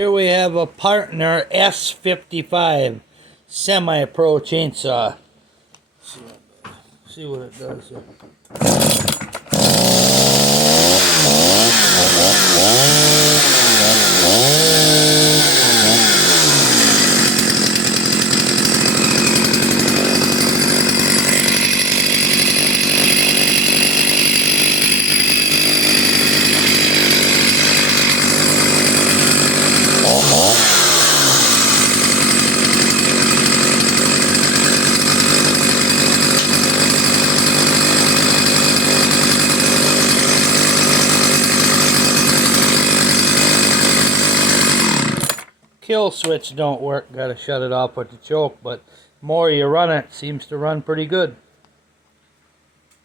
Here we have a partner S55 semi-pro chainsaw. See what it does here. Kill switch don't work, gotta shut it off with the choke, but more you run it, seems to run pretty good.